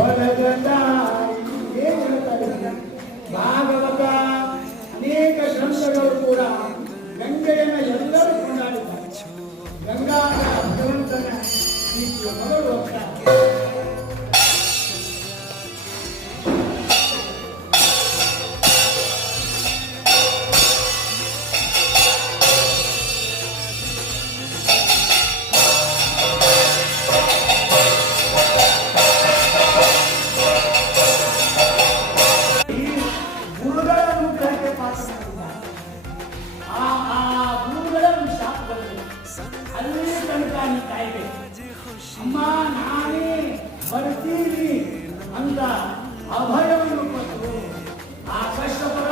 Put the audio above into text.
ಒಳಗಂಡ ಏನ್ ಹೇಳ್ತಾರೆ ಭಾಗವತ ಅನೇಕ ಗ್ರಂಥಗಳು ಕೂಡ ಗಂಗೆಯನ್ನು ಎಲ್ಲರೂ ಕೊಂಡಾಡಿದ್ದಾರೆ. ಗಂಗಾ ಭಗವಂತನ ಮೊದಲು ಹೋಗ್ತಾರೆ. ಅಮ್ಮ ನಾನೇ ಬರ್ತೀನಿ ಅಂತ ಅಭಯವನ್ನು ಕೊಟ್ಟು ಆ ಕಷ್ಟಪಡ